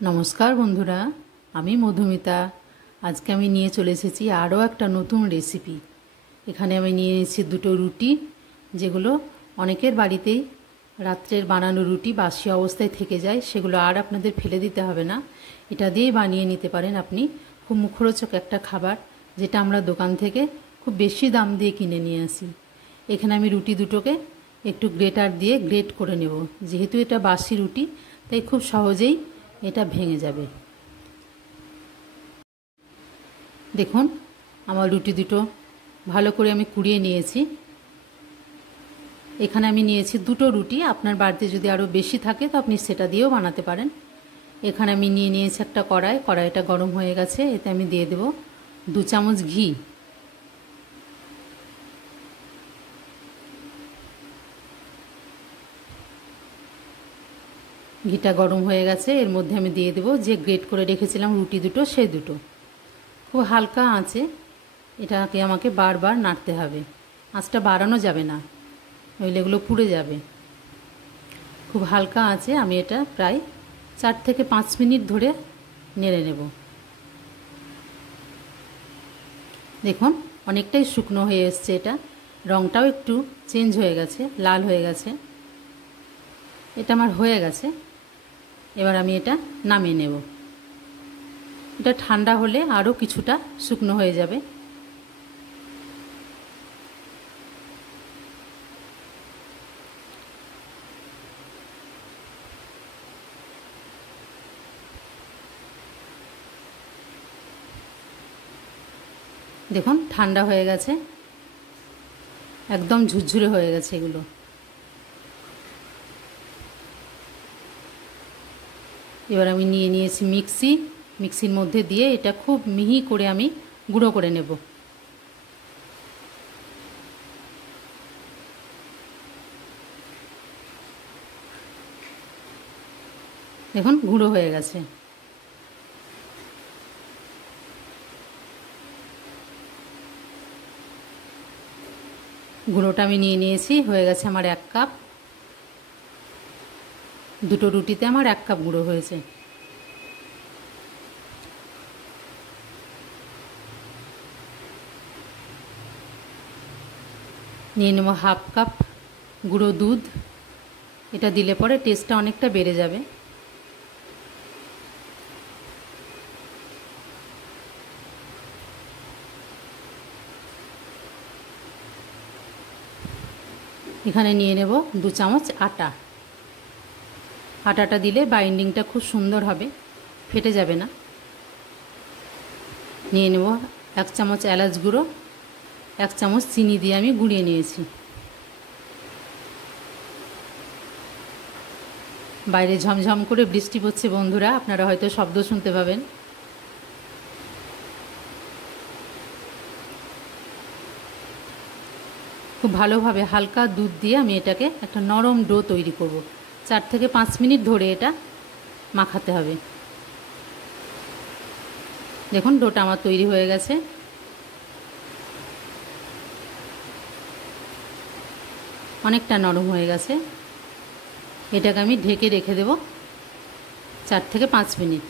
নমস্কার বন্ধুরা, আমি মধুমিতা। আজকে আমি নিয়ে চলে এসেছি আরও একটা নতুন রেসিপি। এখানে আমি নিয়ে এসেছি দুটো রুটি, যেগুলো অনেকের বাড়িতেই রাত্রের বানানো রুটি বাসি অবস্থায় থেকে যায়, সেগুলো আর আপনাদের ফেলে দিতে হবে না। এটা দিয়েই বানিয়ে নিতে পারেন আপনি খুব মুখরোচক একটা খাবার, যেটা আমরা দোকান থেকে খুব বেশি দাম দিয়ে কিনে নিয়ে আসি। এখানে আমি রুটি দুটোকে একটু গ্রেটার দিয়ে গ্রেট করে নেব। যেহেতু এটা বাসি রুটি, তাই খুব সহজেই এটা ভেঙে যাবে। দেখুন, আমার রুটি দুটো ভালো করে আমি কুড়িয়ে নিয়েছি। এখানে আমি নিয়েছি দুটো রুটি। আপনার বাড়িতে যদি আরও বেশি থাকে তো আপনি সেটা দিয়েও বানাতে পারেন। এখানে আমি নিয়ে নিয়েছি একটা কড়াই। কড়াইটা গরম হয়ে গেছে, এতে আমি দিয়ে দেব 2 চামচ ঘি। ঘিটা গরম হয়ে গেছে, এর মধ্যে আমি দিয়ে দেব যে গ্রেট করে রেখেছিলাম রুটি দুটো, সেই দুটো। খুব হালকা আঁচে এটাকে আমাকে বারবার নাড়তে হবে। আঁচটা বাড়ানো যাবে না, নইলে এগুলো পুড়ে যাবে। খুব হালকা আঁচে আমি এটা প্রায় 4 থেকে 5 মিনিট ধরে নেড়ে নেব। দেখুন, অনেকটাই শুকনো হয়ে এসছে, এটা রঙটাও একটু চেঞ্জ হয়ে গেছে, লাল হয়ে গেছে। এটা আমার হয়ে গেছে। এবার আমি এটা নামিয়ে নেব। এটা ঠান্ডা হলে আরও কিছুটা শুকনো হয়ে যাবে। দেখুন, ঠান্ডা হয়ে গেছে, একদম ঝুরঝুরে হয়ে গেছে এগুলো। এবার আমি নিয়ে নিয়েছি মিক্সির মধ্যে দিয়ে এটা খুব মিহি করে আমি গুঁড়ো করে নেব। দেখুন, গুঁড়ো হয়ে গেছে। গুঁড়োটা আমি নিয়ে নিয়েছি, হয়ে গেছে আমার 1 কাপ। দুটো রুটিতে আমার 1 কাপ গুঁড়ো হয়েছে। নিয়ে নেব 1/2 কাপ গুঁড়ো দুধ। এটা দিলে পরে টেস্টটা অনেকটা বেড়ে যাবে। এখানে নিয়ে নেব 2 চামচ আটা। আটাটা দিলে বাইন্ডিংটা খুব সুন্দর হবে, ফেটে যাবে না। নিয়ে নেব 1 চামচ এলাচ গুঁড়ো, 1 চামচ চিনি দিয়ে আমি গুঁড়িয়ে নিয়েছি। বাইরে ঝমঝম করে বৃষ্টি পড়ছে বন্ধুরা, আপনারা হয়তো শব্দ শুনতে পাবেন। খুব ভালোভাবে হালকা দুধ দিয়ে আমি এটাকে একটা নরম ডো তৈরি করব। 4 থেকে 5 মিনিট ধরে এটা মাখাতে হবে। দেখুন, ডোটা আমার তৈরি হয়ে গেছে। অনেকটা নরম হয়ে গেছে। এটাকে আমি ঢেকে রেখে দেব 4 থেকে 5 মিনিট।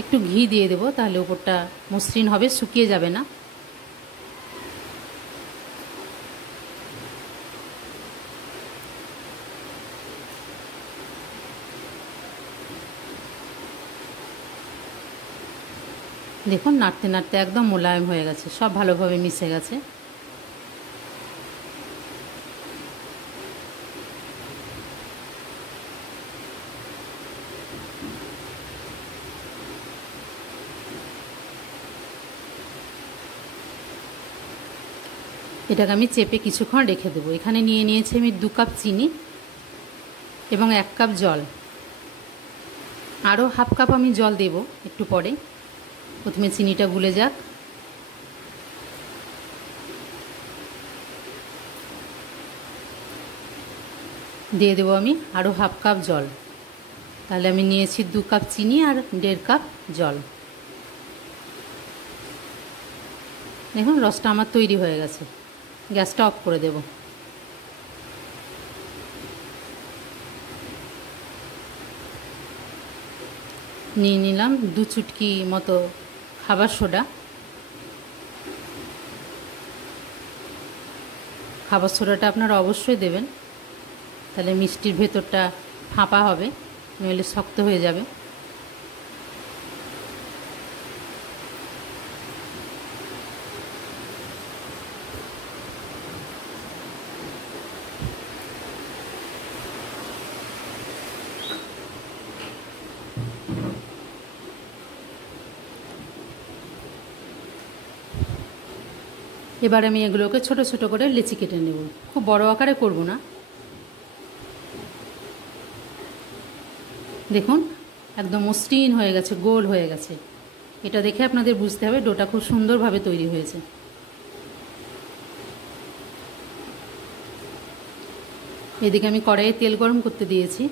একটু ঘি দিয়ে দেব, তাহলে উপরটা মসৃণ হবে, শুকিয়ে যাবে না। দেখুন, নাড়তে নাড়তে একদম মোলায়েম হয়ে গেছে, সব ভালোভাবে মিশে গেছে। এটাকে আমি চেপে কিছুক্ষণ রেখে দেবো। এখানে নিয়ে নিয়েছি আমি 2 কাপ চিনি এবং 1 কাপ জল। আরও 1/2 কাপ আমি জল দেব একটু পরে। প্রথমে চিনিটা গুলে যাক। দিয়ে দেবো আমি আরও 1/2 কাপ জল। তাহলে আমি নিয়েছি 2 কাপ চিনি আর 1.5 কাপ জল। দেখুন, রসটা আমার তৈরি হয়ে গেছে। গ্যাসটা অফ করে দেব। নিয়ে নিলাম 2 চুটকি মতো খাবার সোডা। খাবার সোডাটা আপনারা অবশ্যই দেবেন, তাহলে মিষ্টির ভেতরটা ফাঁপা হবে, নইলে শক্ত হয়ে যাবে। এবার আমি এগুলোকে ছোট ছোট করে লেচি কেটে নেব, খুব বড় আকারে করব না। দেখুন একদম মসৃণ হয়ে গেছে, গোল হয়ে গেছে। এটা দেখে আপনাদের বুঝতে হবে ডোটা খুব সুন্দরভাবে তৈরি হয়েছে। এদিকে আমি কড়াইয়ে তেল গরম করতে দিয়েছি।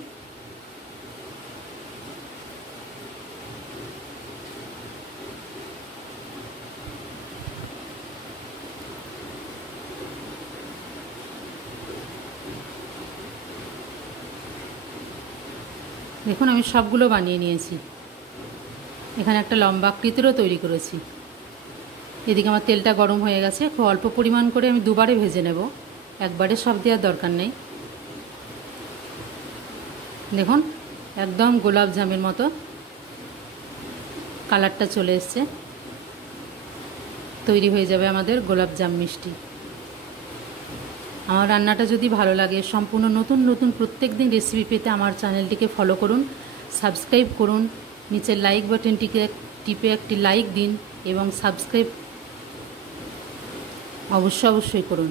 দেখুন আমি সবগুলো বানিয়ে নিয়েছি। এখানে একটা লম্বা আকৃতিরও তৈরি করেছি। এদিকে আমার তেলটা গরম হয়ে গেছে, খুব অল্প পরিমাণ করে আমি দুবারে ভেজে নেব, একবারে সব দেওয়ার দরকার নেই। দেখুন একদম গোলাপ জামের মতো কালারটা চলে এসছে, তৈরি হয়ে যাবে আমাদের গোলাপ জাম মিষ্টি। আমার রান্নাটা যদি ভালো লাগে, সম্পূর্ণ নতুন নতুন প্রত্যেক দিন রেসিপি পেতে আমার চ্যানেলটিকে ফলো করুন, সাবস্ক্রাইব করুন, নিচের লাইক বাটনটিকে টিপে একটি লাইক দিন এবং সাবস্ক্রাইব অবশ্যই করুন।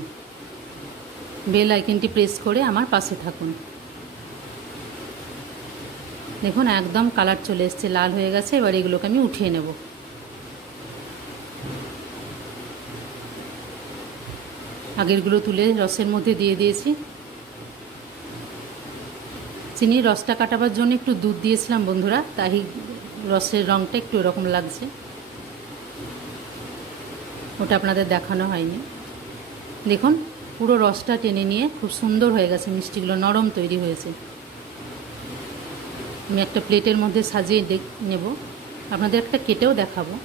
বেল আইকনটি প্রেস করে আমার পাশে থাকুন। দেখুন একদম কালার চলে এসছে, লাল হয়ে গেছে। এবার এগুলোকে আমি উঠিয়ে নেব। আগেরগুলো তুলে রসের মধ্যে দিয়ে দিয়েছি। চিনির রসটা কাটাবার জন্য একটু দুধ দিয়েছিলাম বন্ধুরা, তাই রসের রঙটা একটু এরকম লাগছে, ওটা আপনাদের দেখানো হয়নি। দেখুন পুরো রসটা টেনে নিয়ে খুব সুন্দর হয়ে গেছে, মিষ্টিগুলো নরম তৈরি হয়েছে। আমি একটা প্লেটের মধ্যে সাজিয়ে নেব, আপনাদের একটা কেটেও দেখাবো।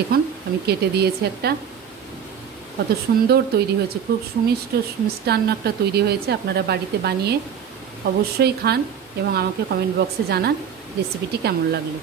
দেখুন আমি কেটে দিয়েছি একটা, কত সুন্দর তৈরি হয়েছে, খুব সুমিষ্ট মিষ্টান্ন একটা তৈরি হয়েছে। আপনারা বাড়িতে বানিয়ে অবশ্যই খান এবং আমাকে কমেন্ট বক্সে জানান রেসিপিটি কেমন লাগলো।